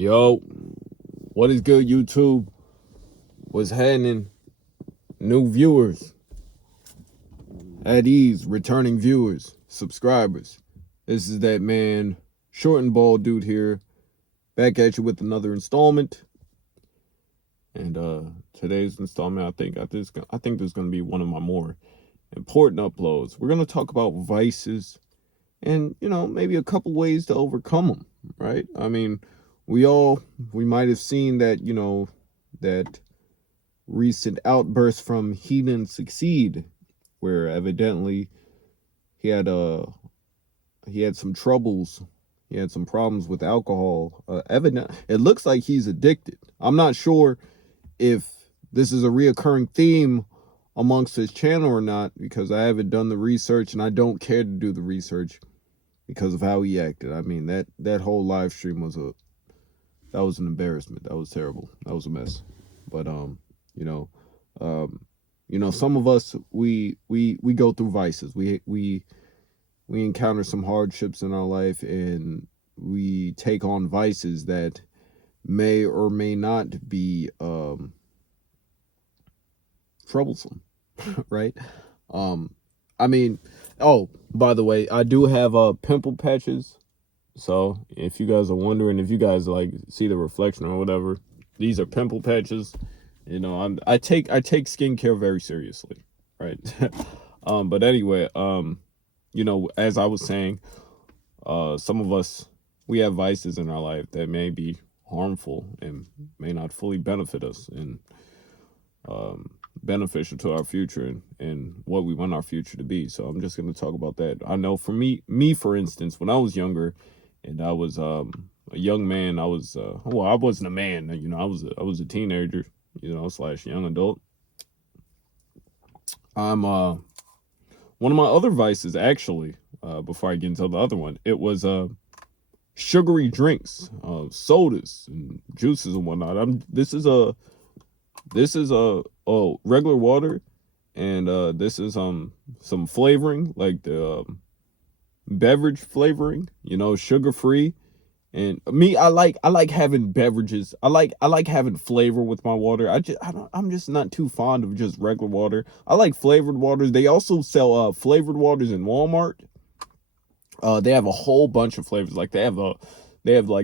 Yo, what is good, YouTube? What's happening? New viewers, at ease, returning viewers, subscribers. This is that man, short and bald dude here, back at you with another installment. And today's installment, I think this is gonna be one of my more important uploads. We're gonna talk about vices, and maybe a couple ways to overcome them. Right? I mean, we might have seen that that recent outburst from He Didn't Succeed, where evidently he had some troubles. He had some problems with alcohol. It looks like he's addicted. I'm not sure if this is a reoccurring theme amongst his channel or not, because I haven't done the research and I don't care to do the research because of how he acted. I mean, that whole live stream was an embarrassment. That was terrible. That was a mess. But some of us, we go through vices. We encounter some hardships in our life, and we take on vices that may or may not be troublesome. Right? I mean, oh, by the way, I do have pimple patches. So if you guys are wondering, if you guys like see the reflection or whatever, these are pimple patches. I take skincare very seriously, right? But anyway, as I was saying, some of us, we have vices in our life that may be harmful and may not fully benefit us and beneficial to our future and what we want our future to be. So I'm just going to talk about that. I know for me, for instance, when I was younger and I was a young man, I wasn't a man, I was a teenager, / young adult. I'm one of my other vices, actually, before I get into the other one, it was sugary drinks, sodas and juices and whatnot. This is a regular water, and this is some flavoring, like the beverage flavoring, sugar free. And me, I like having beverages. I like having flavor with my water. I'm just not too fond of just regular water. I like flavored waters. They also sell flavored waters in Walmart. They have a whole bunch of flavors. Like they have like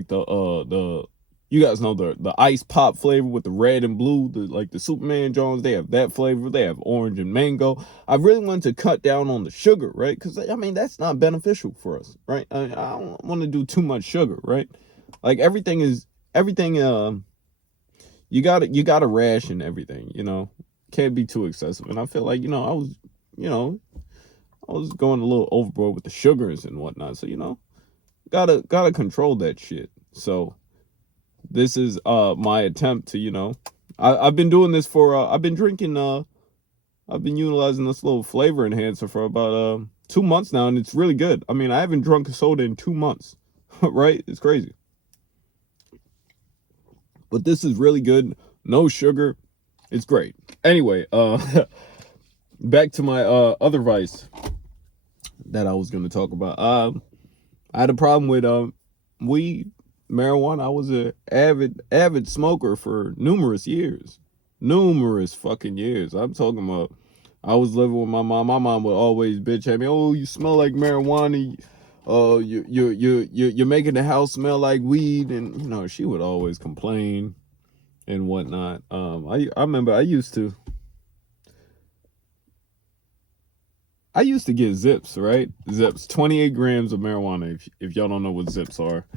the you guys know the ice pop flavor with the red and blue, the Superman Jones. They have that flavor. They have orange and mango. I really want to cut down on the sugar, right? Because I mean that's not beneficial for us, right? I don't want to do too much sugar, right? Like everything. You gotta ration everything. Can't be too excessive. And I feel like I was going a little overboard with the sugars and whatnot. So gotta control that shit. So this is my attempt to I've been doing this for I've been utilizing this little flavor enhancer for about 2 months now, and it's really good. I mean, I haven't drunk a soda in 2 months. Right? It's crazy. But this is really good. No sugar. It's great. Anyway, back to my other vice that I was going to talk about. I had a problem with weed, marijuana. I was a avid smoker for numerous fucking years. I'm talking about, I was living with my mom. My mom would always bitch at me. Oh, you smell like marijuana. You're making the house smell like weed, and she would always complain and whatnot. I remember I used to get zips, right? Zips, 28 grams of marijuana. If y'all don't know what zips are,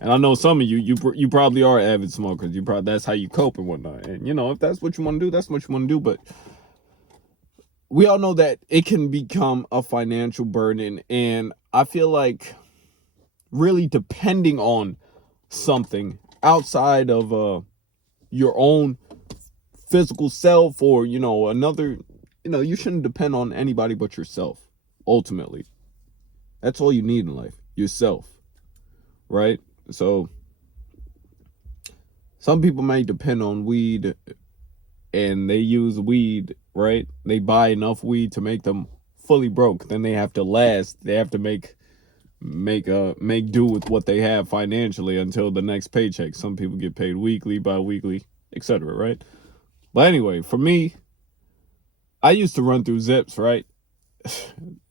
and I know some of you probably are avid smokers. That's how you cope and whatnot. And if that's what you want to do, that's what you want to do. But we all know that it can become a financial burden, and I feel like really depending on something outside of your own physical self, or another. You shouldn't depend on anybody but yourself. Ultimately, that's all you need in life, yourself, right? So some people may depend on weed, and they use weed, right? They buy enough weed to make them fully broke. Then they have to make make do with what they have financially until the next paycheck. Some people get paid weekly, bi-weekly, etc., right? But anyway, for me, I used to run through zips, right?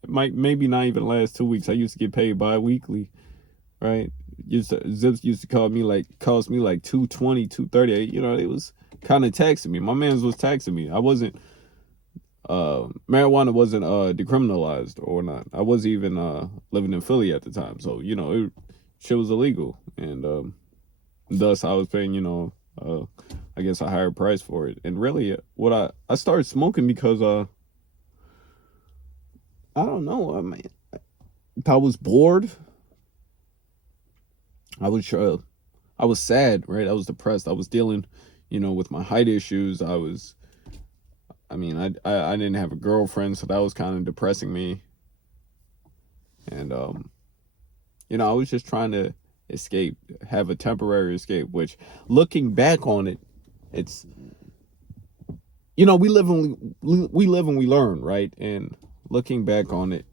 Maybe not even last 2 weeks. I used to get paid bi-weekly, right? Zips used to cost me like 220, 230. You know, it was kind of taxing me. My man's was taxing me. I wasn't marijuana wasn't decriminalized or not. I wasn't even living in Philly at the time, so you know shit was illegal, and thus I was paying I guess a higher price for it. And really, what I started smoking because I don't know. I mean, I was bored. I was sad, right? I was depressed. I was dealing, with my height issues. I didn't have a girlfriend, so that was kind of depressing me. And I was just trying to escape, have a temporary escape. Which, looking back on it, it's we live and we learn, right? And looking back on it,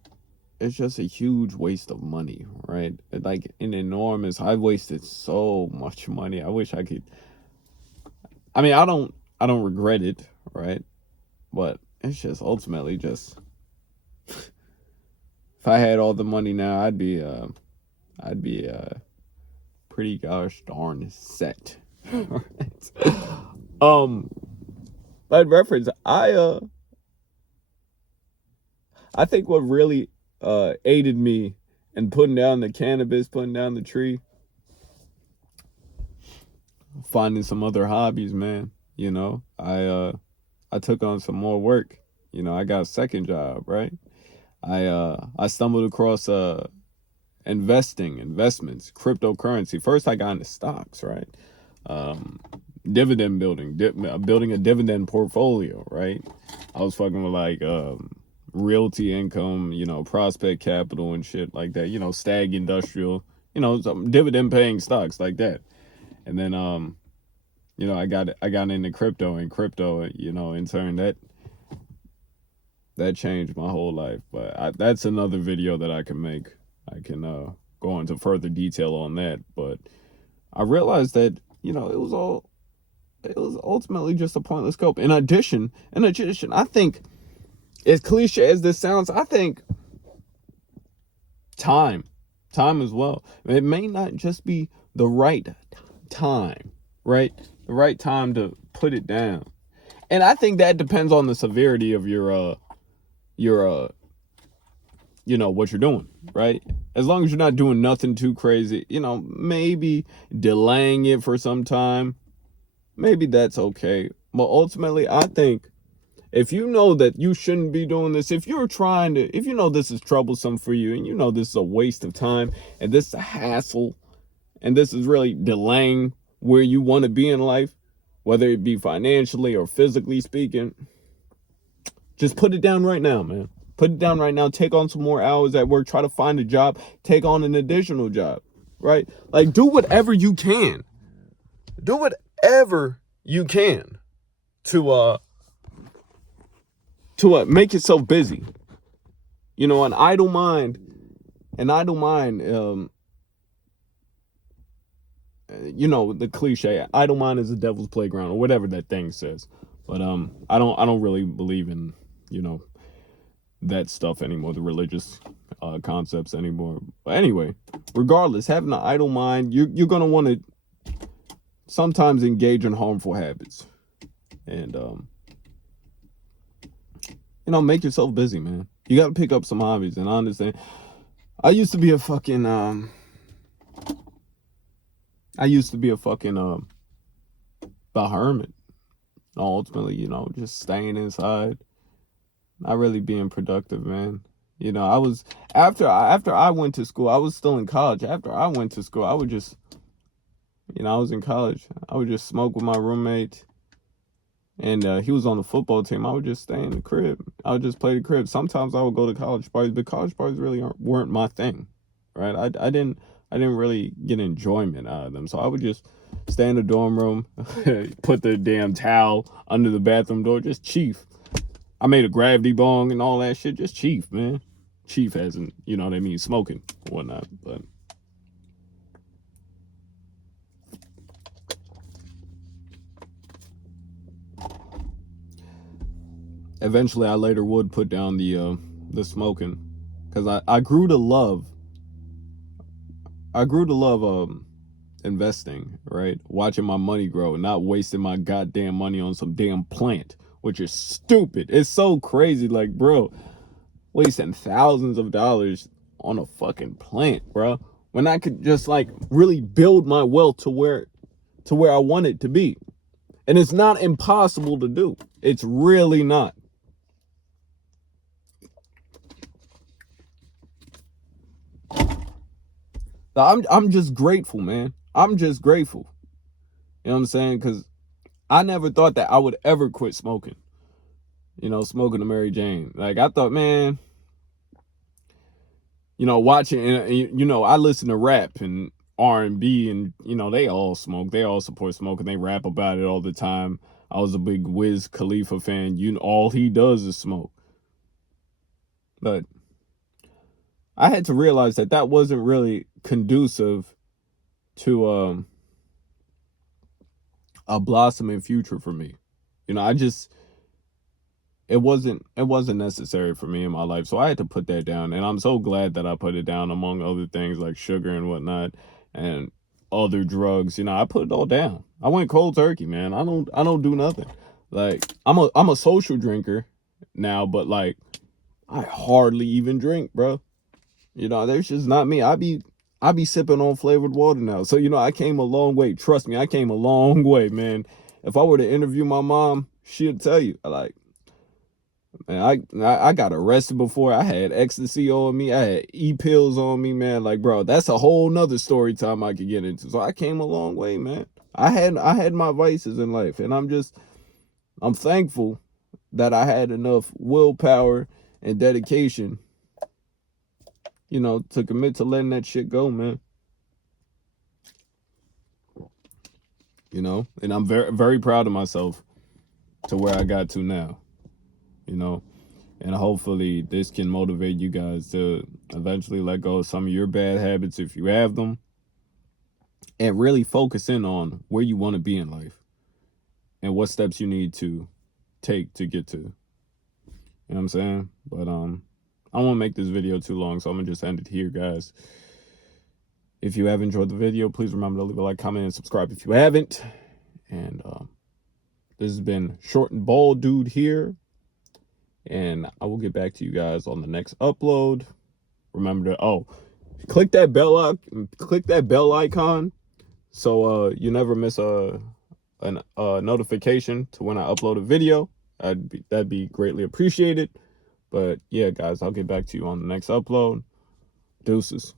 it's just a huge waste of money, right? Like an enormous. I wasted so much money. I wish I could. I mean, I don't regret it, right? But it's just ultimately just if I had all the money now, I'd be pretty gosh darn set. By reference, I think what really aided me in putting down the cannabis, putting down the tree, finding some other hobbies, man. I took on some more work. I got a second job, right? I stumbled across investments, cryptocurrency. First, I got into stocks, right? Dividend building a dividend portfolio, right? I was fucking with like realty income, prospect capital and shit like that. Stag industrial, some dividend paying stocks like that. And then I got into crypto, and in turn that changed my whole life. But that's another video that I can make. I can go into further detail on that. But I realized that it was ultimately just a pointless scope. In addition, I think, as cliche as this sounds, I think time as well. It may not just be the right time, right? The right time to put it down. And I think that depends on the severity of your what you're doing, right? As long as you're not doing nothing too crazy, maybe delaying it for some time, maybe that's okay. But ultimately, I think if you know that you shouldn't be doing this, if you know this is troublesome for you, and this is a waste of time, and this is a hassle, and this is really delaying where you want to be in life, whether it be financially or physically speaking, just put it down right now, man. Put it down right now. Take on some more hours at work. Try to find a job. Take on an additional job, right? Like, do whatever you can. Do whatever you can to make yourself busy. An idle mind, the cliche, idle mind is the devil's playground, or whatever that thing says. But I don't really believe in, that stuff anymore, the religious concepts anymore. But anyway, regardless, having an idle mind, you're gonna want to sometimes engage in harmful habits, and make yourself busy, man. You got to pick up some hobbies. And I understand, I used to be a fucking the hermit. Ultimately, just staying inside, not really being productive, man. I was after I went to school. I was still in college. After I went to school, I would just, I was in college. I would just smoke with my roommate, and he was on the football team. I would just stay in the crib. I would just play the crib. Sometimes I would go to college parties, but college parties really weren't my thing, right? I didn't really get enjoyment out of them. So I would just stay in the dorm room, put the damn towel under the bathroom door, just chief. I made a gravity bong and all that shit, just chief, man. Chief hasn't, you know what I mean, smoking or whatnot. But eventually I later would put down the smoking, because I grew to love investing, right? Watching my money grow, not wasting my goddamn money on some damn plant, which is stupid. It's so crazy, like, bro, wasting thousands of dollars on a fucking plant, bro, when I could just like really build my wealth to where I want it to be. And it's not impossible to do. It's really not. I'm just grateful, man. I'm just grateful. You know what I'm saying? Because I never thought that I would ever quit smoking. You know, smoking a Mary Jane. Like, I thought, man, you know, watching, you know, I listen to rap and R&B, and you know, they all smoke. They all support smoking. They rap about it all the time. I was a big Wiz Khalifa fan. You know, all he does is smoke. But I had to realize that that wasn't really conducive to a blossoming future for me. You know, it wasn't necessary for me in my life, so I had to put that down, and I'm so glad that I put it down, among other things like sugar and whatnot and other drugs. You know, I put it all down. I went cold turkey, man. I don't do nothing. Like, I'm a social drinker now, but like, I hardly even drink, bro. You know, there's just not me. I be sipping on flavored water now. So, you know, I came a long way. Trust me, I came a long way, man. If I were to interview my mom, she'd tell you, like, man, I got arrested before. I had ecstasy on me. I had e-pills on me, man. Like, bro, that's a whole nother story time I could get into. So I came a long way, man. I had my vices in life, and I'm thankful that I had enough willpower and dedication, you know, to commit to letting that shit go, man. You know, and I'm very, very proud of myself to where I got to now, you know, and hopefully this can motivate you guys to eventually let go of some of your bad habits if you have them, and really focus in on where you want to be in life and what steps you need to take to get to. You know what I'm saying? But I won't make this video too long, so I'm gonna just end it here, guys. If you have enjoyed the video, please remember to leave a like, comment, and subscribe if you haven't. And this has been Short and Bald Dude here, and I will get back to you guys on the next upload. Remember to click that bell icon so you never miss a notification to when I upload a video. That'd be greatly appreciated. But yeah, guys, I'll get back to you on the next upload. Deuces.